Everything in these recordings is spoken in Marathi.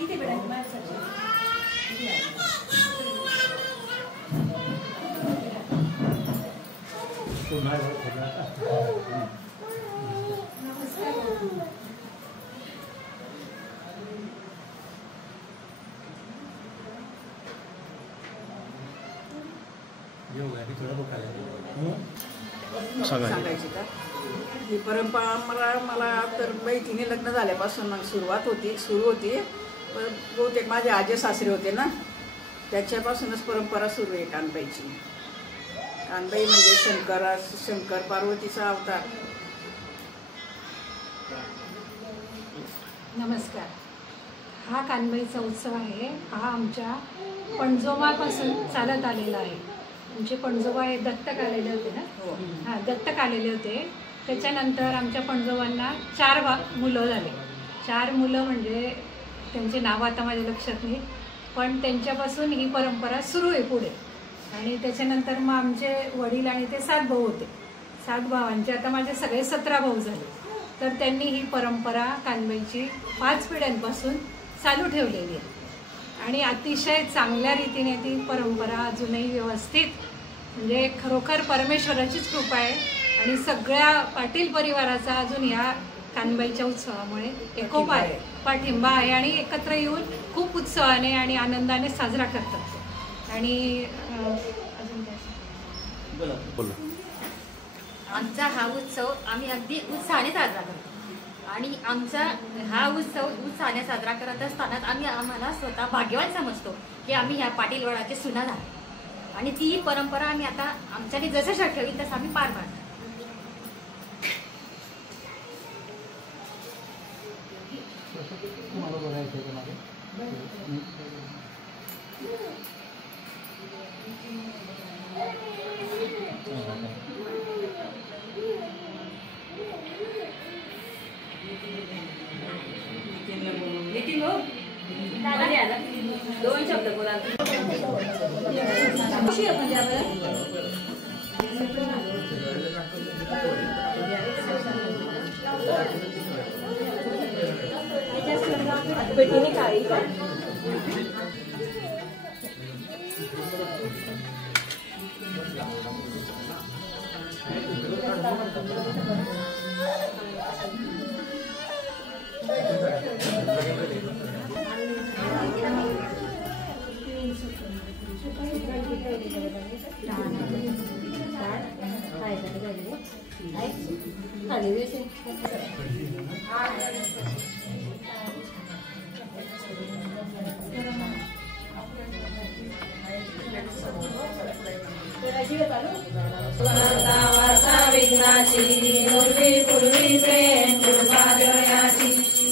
इथे बेटा सांगायची का ही परंपरा मला तर तिने लग्न झाल्यापासून सुरू होती पण बहुतेक माझे आजे सासरे होते ना त्याच्यापासूनच परंपरा सुरू आहे कानबाईची. कानबाई म्हणजे शंकर पार्वतीचा अवतार. नमस्कार. हा कानबाईचा उत्सव आहे. हा आमच्या पणजोबापासून चालत आलेला आहे. आमचे पणजोबा हे दत्तक आलेले होते ना. हां, दत्तक आलेले होते. त्याच्यानंतर आमच्या पणजोबांना 4 मुलं झाले. 4 मुलं म्हणजे त्यांचे नाव आता माझ्या लक्षात नाही, पण त्यांच्यापासून ही परंपरा सुरू आहे पुढे. आणि त्याच्यानंतर मग आमचे वडील आणि ते 7 भाऊ होते. 7 भावांचे आता माझे सगळे 17 भाऊ झाले. तर त्यांनी ही परंपरा कानबाईची 5 पिढ्यांपासून चालू ठेवलेली आहे आणि अतिशय चांगल्या रीतीने ती परंपरा अजूनही व्यवस्थित, म्हणजे खरोखर परमेश्वराचीच कृपा आहे आणि सगळ्या पाटील परिवाराचा अजून ह्या कानबाईच्या उत्सवामुळे एकोपा आहे, पाठिंबा आहे आणि एकत्र येऊन खूप उत्सवाने आणि आनंदाने साजरा करतात. आणि अजून आमचा हा उत्सव आम्ही अगदी उत्साहाने साजरा करतो आणि आमचा हा उत्सव उत्साहाने साजरा करत असताना आम्हाला स्वतः भाग्यवान समजतो की आम्ही ह्या पाटीलवाडाचे सुना झालो आणि ती परंपरा आम्ही आता आमच्याने जसं शक्य होईल तसं आम्ही पार पाडतो. दोन शब्द बोला. पेटीने काळी का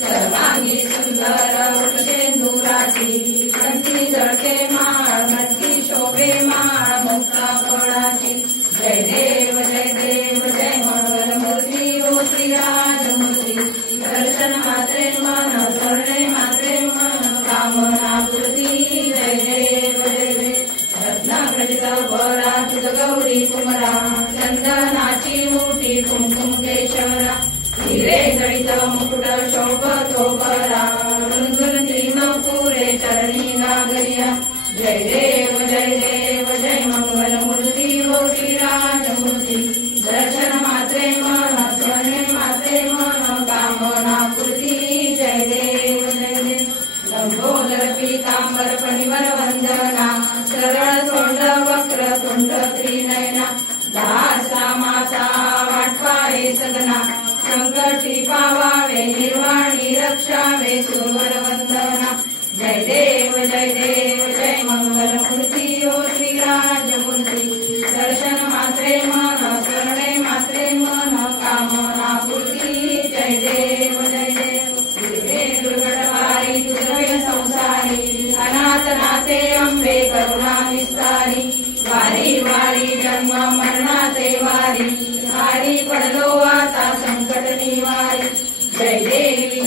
सर्वांगी सुंदर शेंदुराची कंठी जळके माळ नक्की शोभे माळ मुक्ता फळाची. जय देव जय मंगल मूर्ती ओ श्रीराजमूर्ती. दर्शन मात्रे मन स्मरणे मात्रे मन कामना पूर्ती. जय देव रत्नाप्रजित वरा तुझ गौरी कुमरा चंदनाची मोठी कुमकुम केशरा. हिरे जडित मुकुट शोभतो बरा रुंदुन तीन पुरे चरणी गागरिया. जय देव जय मंगल मूर्ती हो श्रीराजमूर्ती. दर्शन मात्रे मन स्मरणे मात्रे मन कामना पूर्ती. जय देव लंबोदर पीतांबर फणीवर वंदना सरळ तोंड वक्र तुंड त्रिनयना. दासामाचा वाटवाळे सदना संकटी पावावे निर्वाणी रक्षावे सुरवर वंदना. जय देव जय मंगल मूर्ती ओ श्रीराजमूर्ती. दर्शन मात्रे मन स्मरणे मात्रे मन कामना पूर्ती. जय देव दुर्गटवारी दुर्गय संसारी अनाथ नाथे अंबे करुणा विस्तारी. वारी वारी जन्म मरणाचे वारी हारी पडलो आता संकट निवारी. जय देवी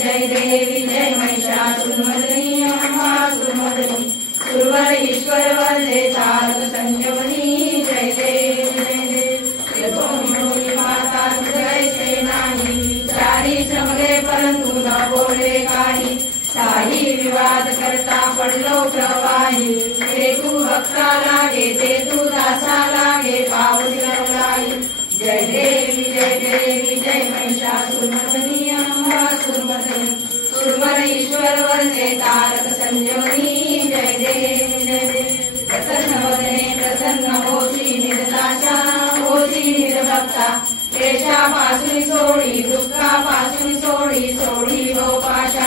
जय महिषासुरमर्दिनी अंबासुरमर्दिनी. सुरवर सुरवर ईश्वर वंदे तारक संजीवनी जय देव जय देव येतो म्हणून माता जय सेनानी चारी समगे परंतु न बोलवे काही साही विवाद करता पडलो प्रवाही ते तू भक्ता लागे ते तू दासा लागे पाऊल गवलाई जय देवी जय महिषासुरमर्दिनी अंबा सुरमर्दिनी सुरवर ईश्वर वंदे तारक संजीवनी जय देव जय देव प्रसन्न वदने प्रसन्न होशी निर्दाशा होशी निर्भक्ता क्लेशापासून सोडी दुःखापासून सोडी सोडी हो पाशा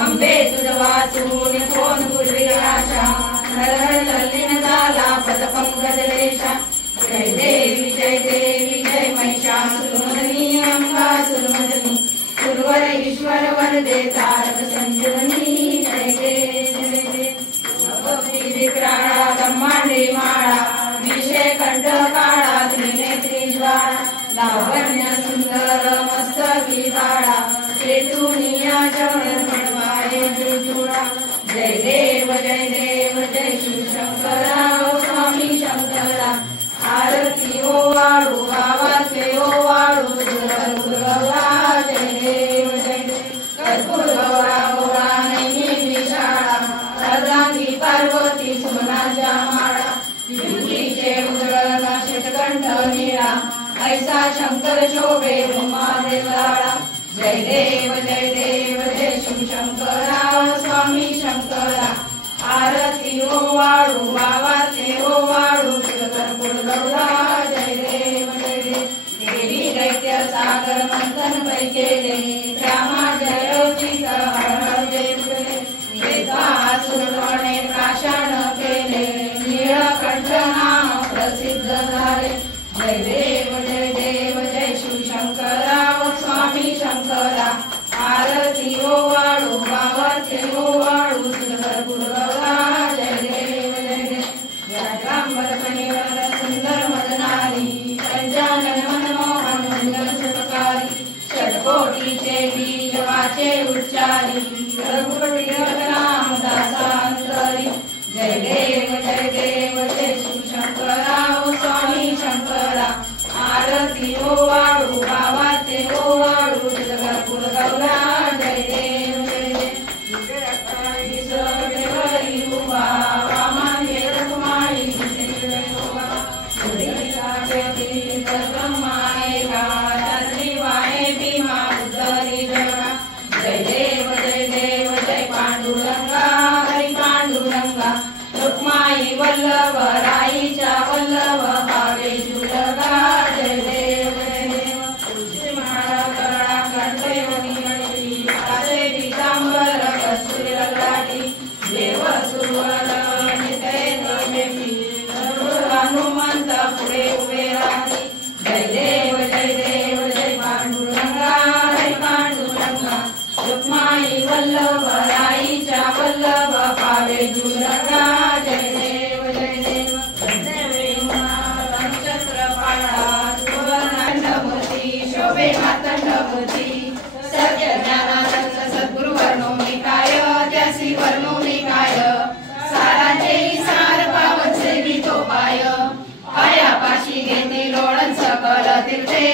अंबे तुझ वाचून कोण पूर्वी आशा नरहर तल्लीन झाला पदपंकजलेशा जय देवी जय महिषासुरमर्दिनी अंबा सुरमर्दिनी सुरवर ईश्वर वरदे तारक संजीवनी जय देव जय देव विक्राळा ब्रह्मांडी माळा विषय कंठ काळा त्रिनेत्री ज्वाळा लावण्य सुंदर मस्तकी बाळा चेतुनिया चरण पडवाये जुजुळा जय देव जय शिवशंकरा स्वामी शंकरा आरती ओ वाळू गावातले ओ वाळू गौरा जय देव कर्पूर गौरा गौरा नेहमी विशाळा अर्धांगी पार्वती सुमनाच्या माळा विभूतीचे उजळ शेतकंठ निळा ऐसा शंकर शोभे ब्रह्मादेवाळा जय देव जय शिवशंकरा स्वामी शंकरा आरती ओ वाळू गावातले ओ वाळू कर्पूर गौरा जय देव देवी दैत्य सागर मंथन पै केले रामा जयोचित हर जय सुरवणे प्राशान केले नीळकंठ नाम प्रसिद्ध झाले जय देव जय शिवशंकरा स्वामी शंकरा आरती ओ वाळू गावातले ओ वाळू कर्पूर गौरा जय देव जय सुंदर मदनारी पंचानन मनमोहन मंगल सुखकारी षटकोटीचे बीज वाचे उच्चारी रघुपती नाम दासांतरी जय देव जय शिवशंकरा स्वामी शंकरा आरती ओ वाळू गावाते ओ वाळू कर्पूर गौरा जय देव जय पांडुरंगा हरी पांडुरंगा रुक्माई वल्लभ राईच्या वल्लभ भावे जुलगा जय देव तुळशी माळा कळा कंठेवनी मणी कासे पीतांबर कस्तुरी ललाटी देव सुरवर नितेंद्र मेटी हनुमंत पुढे उभे राहती जय देव जय पांडुरंगा हरी पांडुरंगा रुक्माई वल्लभ राईच्या वल्लभ भावे जुलगा जय देव नक्षत्र पाळा सुवर्णमूर्ती शोभे मातंडमूर्ती सत्य ज्ञानानंद सद्गुरु वर्णोनिकाय त्यासी वर्णोनिकाय साराचे सार पावन सेवी तो पाय पायापाशी घेते लोळण सकल तीर्थे